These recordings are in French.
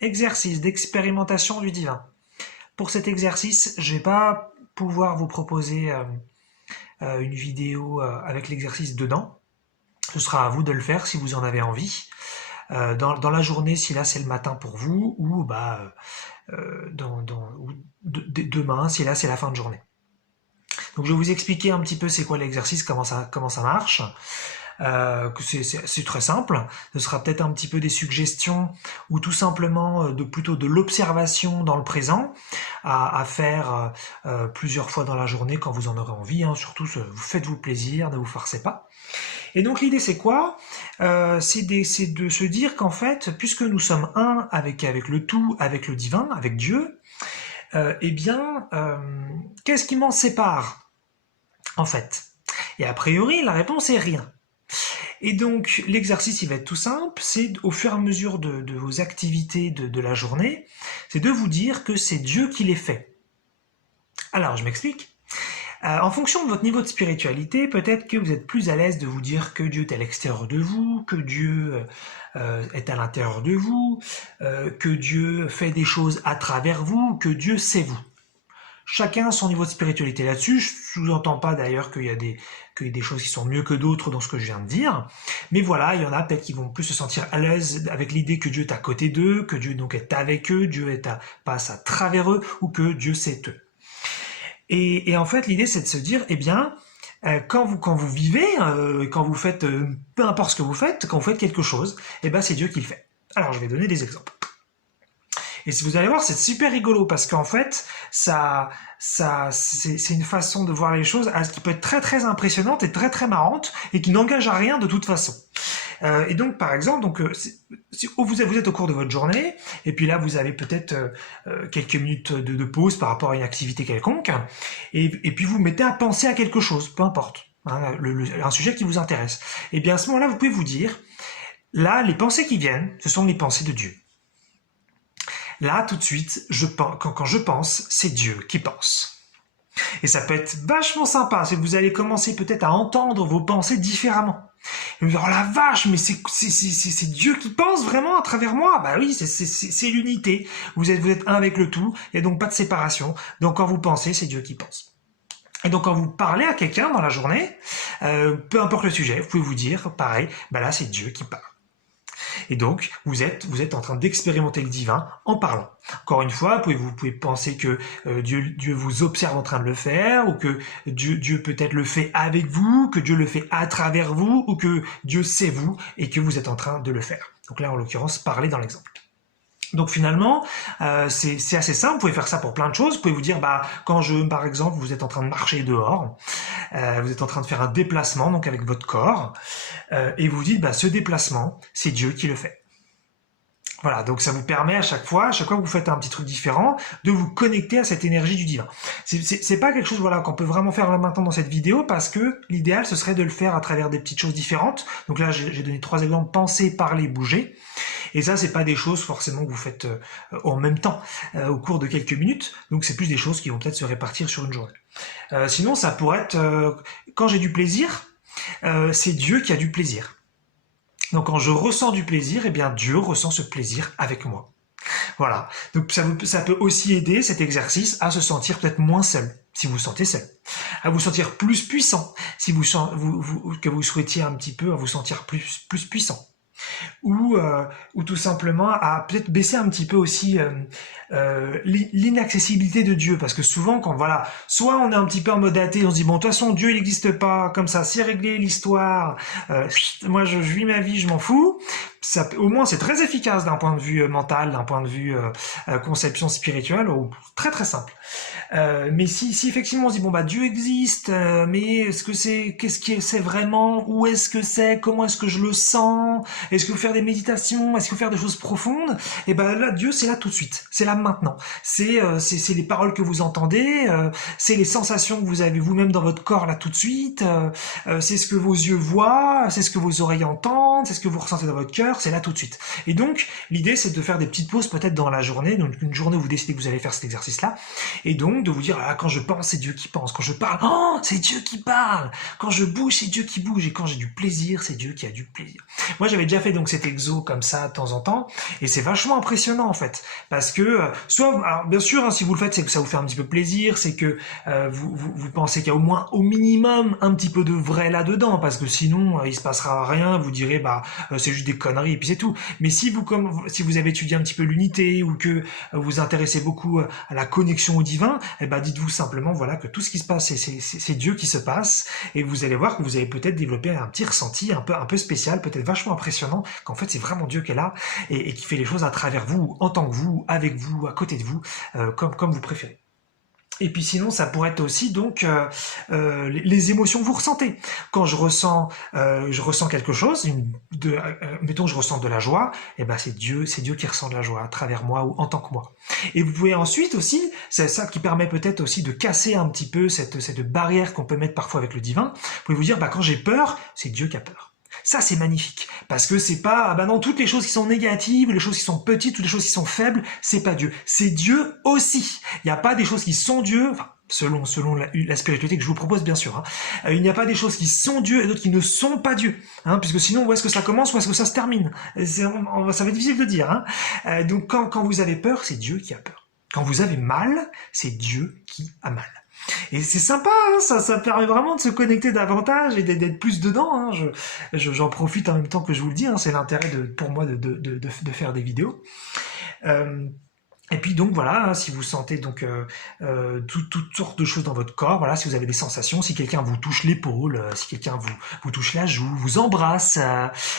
Exercice d'expérimentation du divin. Pour cet exercice, je ne vais pas pouvoir vous proposer une vidéo avec l'exercice dedans. Ce sera à vous de le faire si vous en avez envie. Dans la journée, si là c'est le matin pour vous, ou demain, si là c'est la fin de journée. Donc je vais vous expliquer un petit peu c'est quoi l'exercice, comment ça marche. C'est très simple. Ce sera peut-être un petit peu des suggestions ou tout simplement plutôt de l'observation dans le présent à faire plusieurs fois dans la journée quand vous en aurez envie. Hein. Surtout, faites-vous plaisir, ne vous forcez pas. Et donc l'idée c'est quoi? C'est de se dire qu'en fait, puisque nous sommes un avec le tout, avec le divin, avec Dieu, qu'est-ce qui m'en sépare en fait? Et a priori, la réponse est rien. Et donc, l'exercice, il va être tout simple, c'est au fur et à mesure de vos activités de la journée, c'est de vous dire que c'est Dieu qui les fait. Alors, je m'explique. En fonction de votre niveau de spiritualité, peut-être que vous êtes plus à l'aise de vous dire que Dieu est à l'extérieur de vous, que Dieu est à l'intérieur de vous, que Dieu fait des choses à travers vous, que Dieu sait vous. Chacun a son niveau de spiritualité là-dessus. Je ne sous-entends pas d'ailleurs qu'il y a des choses qui sont mieux que d'autres dans ce que je viens de dire. Mais voilà, il y en a peut-être qui vont plus se sentir à l'aise avec l'idée que Dieu est à côté d'eux, que Dieu donc est avec eux, Dieu passe à travers eux, ou que Dieu sait eux. Et en fait, l'idée c'est de se dire, eh bien, quand vous vivez, quand vous faites, peu importe ce que vous faites, quand vous faites quelque chose, eh ben c'est Dieu qui le fait. Alors je vais donner des exemples. Et si vous allez voir, c'est super rigolo parce qu'en fait, c'est une façon de voir les choses qui peut être très très impressionnante et très très marrante et qui n'engage à rien de toute façon. Et donc, par exemple, si vous êtes au cours de votre journée, et puis là, vous avez peut-être quelques minutes de pause par rapport à une activité quelconque, et puis vous mettez à penser à quelque chose, peu importe, hein, un sujet qui vous intéresse. Et bien à ce moment-là, vous pouvez vous dire, là, les pensées qui viennent, ce sont les pensées de Dieu. Là, tout de suite, quand je pense, c'est Dieu qui pense. Et ça peut être vachement sympa, c'est que vous allez commencer peut-être à entendre vos pensées différemment. Et vous dire, oh la vache, mais c'est Dieu qui pense vraiment à travers moi. Bah oui, c'est l'unité. Vous êtes un avec le tout, il n'y a donc pas de séparation. Donc quand vous pensez, c'est Dieu qui pense. Et donc quand vous parlez à quelqu'un dans la journée, peu importe le sujet, vous pouvez vous dire, pareil, bah là c'est Dieu qui parle. Et donc, vous êtes en train d'expérimenter le divin en parlant. Encore une fois, vous pouvez penser que Dieu vous observe en train de le faire, ou que Dieu peut-être le fait avec vous, que Dieu le fait à travers vous, ou que Dieu sait vous et que vous êtes en train de le faire. Donc là, en l'occurrence, parler dans l'exemple. Donc finalement, c'est assez simple, vous pouvez faire ça pour plein de choses. Vous pouvez vous dire, par exemple, vous êtes en train de marcher dehors, vous êtes en train de faire un déplacement, donc avec votre corps, et vous vous dites, ce déplacement, c'est Dieu qui le fait. Voilà, donc ça vous permet à chaque fois que vous faites un petit truc différent, de vous connecter à cette énergie du divin. C'est pas quelque chose qu'on peut vraiment faire là maintenant dans cette vidéo, parce que l'idéal, ce serait de le faire à travers des petites choses différentes. Donc là, j'ai donné 3 exemples, penser, parler, bouger. Et ça, c'est pas des choses forcément que vous faites en même temps, au cours de quelques minutes. Donc c'est plus des choses qui vont peut-être se répartir sur une journée. Sinon, ça pourrait être, quand j'ai du plaisir, c'est Dieu qui a du plaisir. Donc quand je ressens du plaisir, eh bien Dieu ressent ce plaisir avec moi. Voilà. Donc ça peut aussi aider cet exercice à se sentir peut-être moins seul, si vous vous sentez seul. À vous sentir plus puissant, si que vous souhaitiez un petit peu à vous sentir plus puissant. Ou tout simplement à peut-être baisser un petit peu aussi l'inaccessibilité de Dieu, parce que souvent soit on est un petit peu en mode athée, on se dit bon de toute façon Dieu il n'existe pas, comme ça c'est réglé l'histoire, moi je vis ma vie, je m'en fous. Ça, au moins c'est très efficace d'un point de vue mental, d'un point de vue conception spirituelle, très très simple. Mais si effectivement on se dit Dieu existe, mais qu'est-ce que c'est vraiment, où est-ce que c'est, comment est-ce que je le sens, est-ce qu'il faut faire des méditations, est-ce qu'il faut faire des choses profondes, et là Dieu c'est là tout de suite, c'est là maintenant, c'est les paroles que vous entendez, c'est les sensations que vous avez vous-même dans votre corps là tout de suite, c'est ce que vos yeux voient, c'est ce que vos oreilles entendent, c'est ce que vous ressentez dans votre cœur, c'est là tout de suite. Et donc l'idée c'est de faire des petites pauses peut-être dans la journée, donc une journée où vous décidez que vous allez faire cet exercice là, et donc de vous dire quand je pense c'est Dieu qui pense, quand je parle c'est Dieu qui parle, quand je bouge c'est Dieu qui bouge, et quand j'ai du plaisir c'est Dieu qui a du plaisir. Moi j'avais déjà déjà fait donc cet exo comme ça de temps en temps, et c'est vachement impressionnant en fait, parce que soit, alors bien sûr, hein, si vous le faites, c'est que ça vous fait un petit peu plaisir, c'est que vous pensez qu'il y a au moins au minimum un petit peu de vrai là-dedans, parce que sinon il se passera rien, vous direz bah c'est juste des conneries et puis c'est tout. Mais si si vous avez étudié un petit peu l'unité ou que vous vous intéressez beaucoup à la connexion au divin, eh ben dites-vous simplement voilà que tout ce qui se passe c'est Dieu qui se passe, et vous allez voir que vous allez peut-être développer un petit ressenti un peu spécial, peut-être vachement impressionnant, qu'en fait c'est vraiment Dieu qui est là et qui fait les choses à travers vous, en tant que vous, avec vous, à côté de vous, comme vous préférez. Et puis sinon, ça pourrait être aussi donc les émotions que vous ressentez. Quand je ressens quelque chose, mettons je ressens de la joie, et ben c'est Dieu qui ressent de la joie à travers moi ou en tant que moi. Et vous pouvez ensuite aussi, c'est ça qui permet peut-être aussi de casser un petit peu cette barrière qu'on peut mettre parfois avec le divin. Vous pouvez vous dire, bah quand j'ai peur, c'est Dieu qui a peur. Ça, c'est magnifique. Parce que c'est pas, ah bah non, toutes les choses qui sont négatives, les choses qui sont petites, toutes les choses qui sont faibles, c'est pas Dieu. C'est Dieu aussi. Il n'y a pas des choses qui sont Dieu, enfin, selon la spiritualité que je vous propose, bien sûr. Hein. Il n'y a pas des choses qui sont Dieu et d'autres qui ne sont pas Dieu. Hein, puisque sinon, où est-ce que ça commence, où est-ce que ça se termine? Ça va être difficile de dire. Hein. Donc, quand vous avez peur, c'est Dieu qui a peur. Quand vous avez mal, c'est Dieu qui a mal. Et c'est sympa, hein, ça permet vraiment de se connecter davantage et d'être plus dedans. Hein. J'en profite en même temps que je vous le dis, hein, c'est l'intérêt pour moi de faire des vidéos. Et puis donc voilà, si vous sentez donc toutes sortes de choses dans votre corps, voilà, si vous avez des sensations, si quelqu'un vous touche l'épaule, si quelqu'un vous touche la joue, vous embrasse,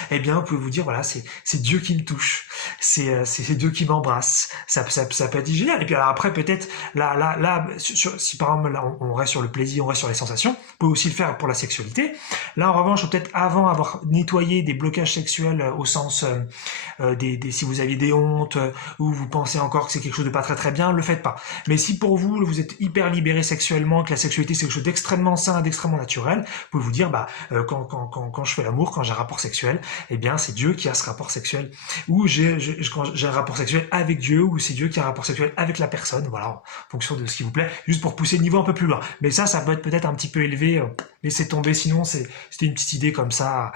eh bien vous pouvez vous dire voilà, c'est Dieu qui me touche, c'est Dieu qui m'embrasse. Ça peut être génial. Et puis alors après peut-être là si par exemple là, on reste sur le plaisir, on reste sur les sensations, vous pouvez aussi le faire pour la sexualité. Là en revanche peut-être avant avoir nettoyé des blocages sexuels au sens si vous aviez des hontes ou vous pensez encore que c'est quelque chose de pas très bien, le faites pas. Mais si pour vous, vous êtes hyper libéré sexuellement, que la sexualité c'est quelque chose d'extrêmement sain, d'extrêmement naturel, vous pouvez vous dire, bah, quand je fais l'amour, quand j'ai un rapport sexuel, eh bien, c'est Dieu qui a ce rapport sexuel, ou quand j'ai un rapport sexuel avec Dieu, ou c'est Dieu qui a un rapport sexuel avec la personne, voilà, en fonction de ce qui vous plaît, juste pour pousser le niveau un peu plus loin. Mais ça peut être peut-être un petit peu élevé, laissez tomber, sinon c'était une petite idée comme ça,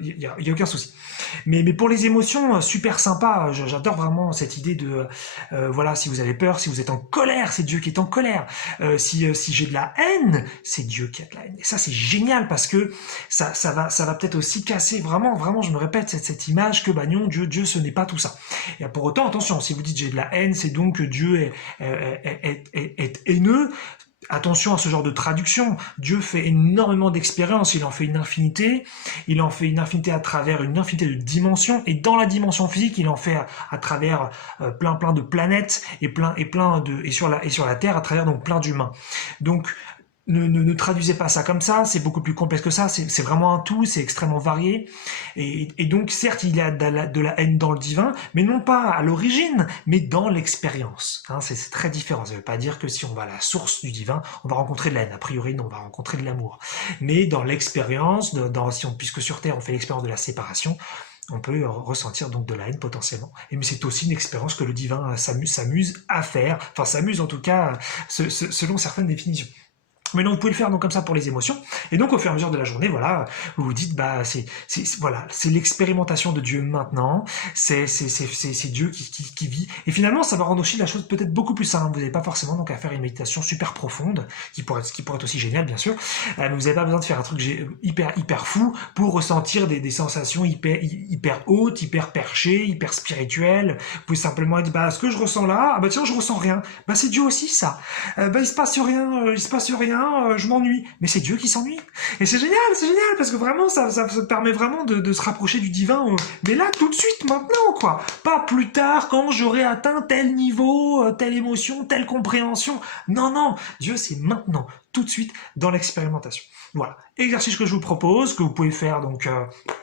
y a aucun souci. Mais pour les émotions, super sympa, j'adore vraiment cette idée de voilà, si vous avez peur, si vous êtes en colère, c'est Dieu qui est en colère. Si j'ai de la haine, c'est Dieu qui a de la haine. Et ça, c'est génial parce que ça va peut-être aussi casser vraiment, je me répète, cette image que, bah non, Dieu, ce n'est pas tout ça. Et pour autant, attention, si vous dites j'ai de la haine, c'est donc que Dieu est haineux. Attention à ce genre de traduction. Dieu fait énormément d'expériences, il en fait une infinité à travers une infinité de dimensions, et dans la dimension physique, il en fait à travers plein de planètes et sur la Terre à travers donc plein d'humains. Donc ne traduisez pas ça comme ça, c'est beaucoup plus complexe que ça, c'est vraiment un tout, c'est extrêmement varié, et donc certes il y a de la haine dans le divin, mais non pas à l'origine, mais dans l'expérience, hein, c'est très différent. Ça ne veut pas dire que si on va à la source du divin, on va rencontrer de la haine, a priori non, on va rencontrer de l'amour, mais dans l'expérience, puisque sur Terre on fait l'expérience de la séparation, on peut ressentir donc de la haine potentiellement. Mais c'est aussi une expérience que le divin s'amuse à faire, enfin s'amuse en tout cas selon certaines définitions. Mais non, vous pouvez le faire donc comme ça pour les émotions. Et donc au fur et à mesure de la journée, voilà, vous vous dites bah c'est l'expérimentation de Dieu maintenant. C'est Dieu qui vit. Et finalement, ça va rendre aussi la chose peut-être beaucoup plus simple. Vous n'avez pas forcément donc à faire une méditation super profonde, qui pourrait être aussi géniale bien sûr. Mais vous n'avez pas besoin de faire un truc hyper fou pour ressentir des sensations hyper hautes, hyper perchées, hyper spirituelles. Vous pouvez simplement être bah ce que je ressens là, ah bah tiens je ressens rien. Bah c'est Dieu aussi ça. Bah il se passe rien. Je m'ennuie. Mais c'est Dieu qui s'ennuie. Et c'est génial, parce que vraiment, ça permet vraiment de se rapprocher du divin. Mais là, tout de suite, maintenant, quoi. Pas plus tard, quand j'aurai atteint tel niveau, telle émotion, telle compréhension. Non, Dieu, c'est maintenant, tout de suite, dans l'expérimentation. Voilà. Exercice que je vous propose, que vous pouvez faire donc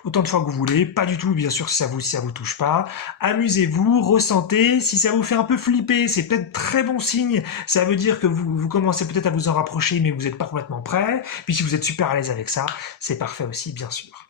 autant de fois que vous voulez, pas du tout bien sûr si ça vous touche pas. Amusez-vous, ressentez, si ça vous fait un peu flipper, c'est peut-être très bon signe, ça veut dire que vous commencez peut-être à vous en rapprocher mais vous n'êtes pas complètement prêt. Puis si vous êtes super à l'aise avec ça, c'est parfait aussi bien sûr.